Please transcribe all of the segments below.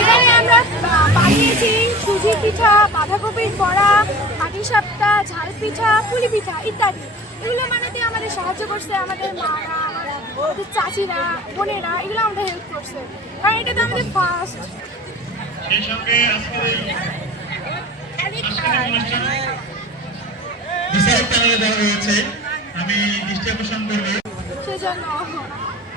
এখানে আমরা বানিয়েছি সুজি পিঠা, বাঁধাকপির বড়া, পাটিসাপটা, ঝাল পিঠা, পুলি পিঠা ইত্যাদি। এগুলো বানাতে আমাদের সাহায্য করছে আমাদের মারা, আমাদের চাচিরা, বোনেরা, এগুলো আমাদের হেল্প করছে, কারণ এটা তো আমাদের ফার্স্ট। সেজন্য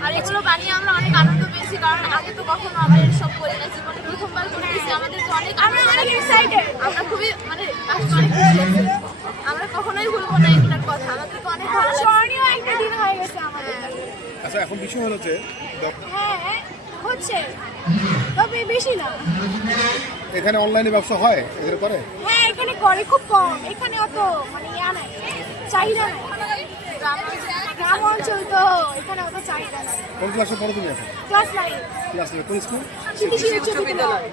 আর এগুলো বানিয়ে আমরা অনেক আনন্দ পেয়েছি, কারণ আগে তো কখনো আমরা এসব করি না, জীবনে প্রথমবার করতেছি। আমাদের তো অনেক অনেক এক্সাইটেড, আমরা খুবই মানে অনেক খুশি। আমরা কখনোই ভুলবো না এগুলোর কথা, আমাদের তো অনেক ভালো স্মরণীয় একটা দিন হয়ে গেছে আমাদের। আচ্ছা, এখন বিষয় হলো যে হ্যাঁ হচ্ছে, তবে বেশি না। এখানে অনলাইনে ব্যবসা হয় এদের করে? হ্যাঁ এখানে করে, খুব কম। এখানে অত মানে ইয়া নাই, চাহিদা নাই। গ্রাম অঞ্চল তো, এখানে অত চাহিদা নাই। কোন ক্লাসে পড়ো তুমি এখন? ক্লাস 9। ক্লাস 9 কোন স্কুল? শিশু উচ্চ বিদ্যালয়।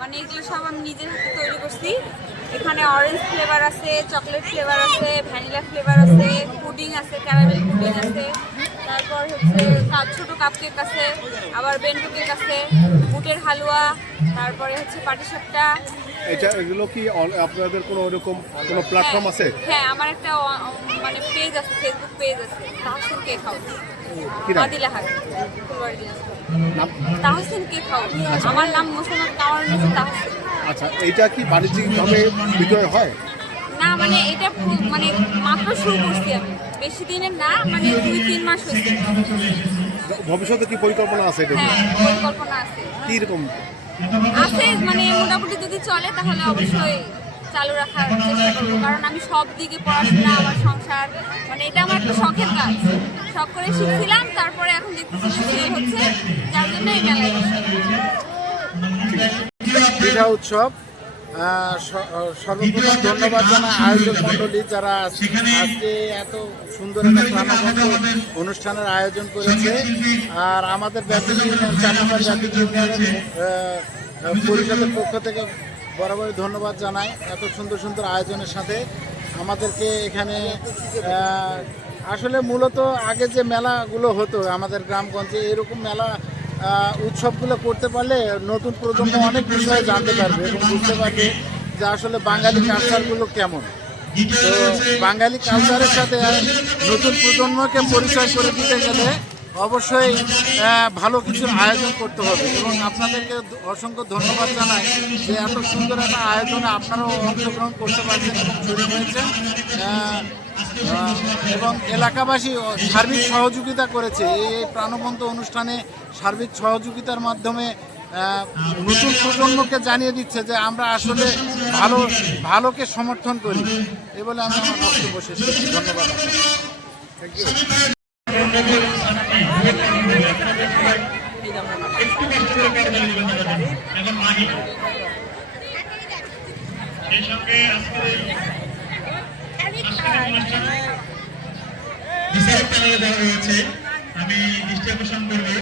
মানে এগুলো সব আমি নিজের হাতে তৈরি করছি। এখানে অরেঞ্জ ফ্লেভার আছে, চকলেট ফ্লেভার আছে, ভ্যানিলা ফ্লেভার আছে, পুডিং আছে, ক্যারামেল পুডিং আছে, তারপর হচ্ছে ছোটো কাপ কেক আছে, আবার বেন্টু কেক আছে, বুটের হালুয়া, তারপরে হচ্ছে পাটিসাপটা। এগুলো কি আপনাদের কোনো ওরকম কোনো প্ল্যাটফর্ম আছে? হ্যাঁ, আমার একটা মানে পেজ আছে, ফেসবুক পেজ আছে, Tahsin cake house, Adilahat, Phulbari Dinajpur. Tahsin cake house, আমার নাম মোসাম্মদ কামাল তাহসিন। আচ্ছা, এইটা কি বাণিজ্যিকভাবে বিক্রয় হয়? না, মানে এটা মানে মাত্র শুরু করছি আমি, বেশি দিনের না, মানে 2-3 মাস হয়েছে। ভবিষ্যতে কি পরিকল্পনা আছে এটা? হ্যাঁ, পরিকল্পনা আছে। কি রকম আছে মানে মোটামুটি যদি চলে তাহলে অবশ্যই চালু রাখার চেষ্টা করবো, কারণ আমি সব দিকে পড়াশোনা, আমার সংসার, মানে এটা আমার একটা শখের কাজ। শখ করে শিখছিলাম, তারপরে এখন দেখতেছি যে সেল হচ্ছে, যার জন্য এই মেলায় পিঠা উৎসব। সর্বপ্রথম ধন্যবাদ জানাই আয়োজক মণ্ডলী, যারা আজকে এত সুন্দর একটা প্রাণবন্ত অনুষ্ঠানের আয়োজন করেছে। আর আমাদের ব্যাপক ইউনিয়ন, চারনাম্বার ব্যাপক ইউনিয়নের পরিষদের পক্ষ থেকে বরাবরই ধন্যবাদ জানাই এত সুন্দর সুন্দর আয়োজনের সাথে আমাদেরকে এখানে। আসলে মূলত আগে যে মেলাগুলো হতো আমাদের গ্রামগঞ্জে, এরকম মেলা উৎসবগুলো করতে পারলে নতুন প্রজন্ম অনেক বিষয়ে জানতে পারবে এবং বুঝতে পারবে যে আসলে বাঙালি কালচারগুলো কেমন। তো বাঙালি কালচারের সাথে নতুন প্রজন্মকে পরিচয় করে দিতে গেলে অবশ্যই ভালো কিছুর আয়োজন করতে হবে। এবং আপনাদেরকে অসংখ্য ধন্যবাদ জানাই যে এত সুন্দর একটা আয়োজনে আপনারাও অংশগ্রহণ করতে পারছেন এবং শরীর হয়েছেন, এবং এলাকাবাসী সার্বিক সহযোগিতা করেছে। এই প্রাণবন্ত অনুষ্ঠানে সার্বিক সহযোগিতার মাধ্যমে নতুন প্রজন্মকে জানিয়ে দিচ্ছে যে আমরা আসলে ভালোকে সমর্থন করি। এ বলে আমি আমার বক্তব্য শেষ করছি। ধন্যবাদ। Thank you. আমি দৃষ্টি আকর্ষণ করবো।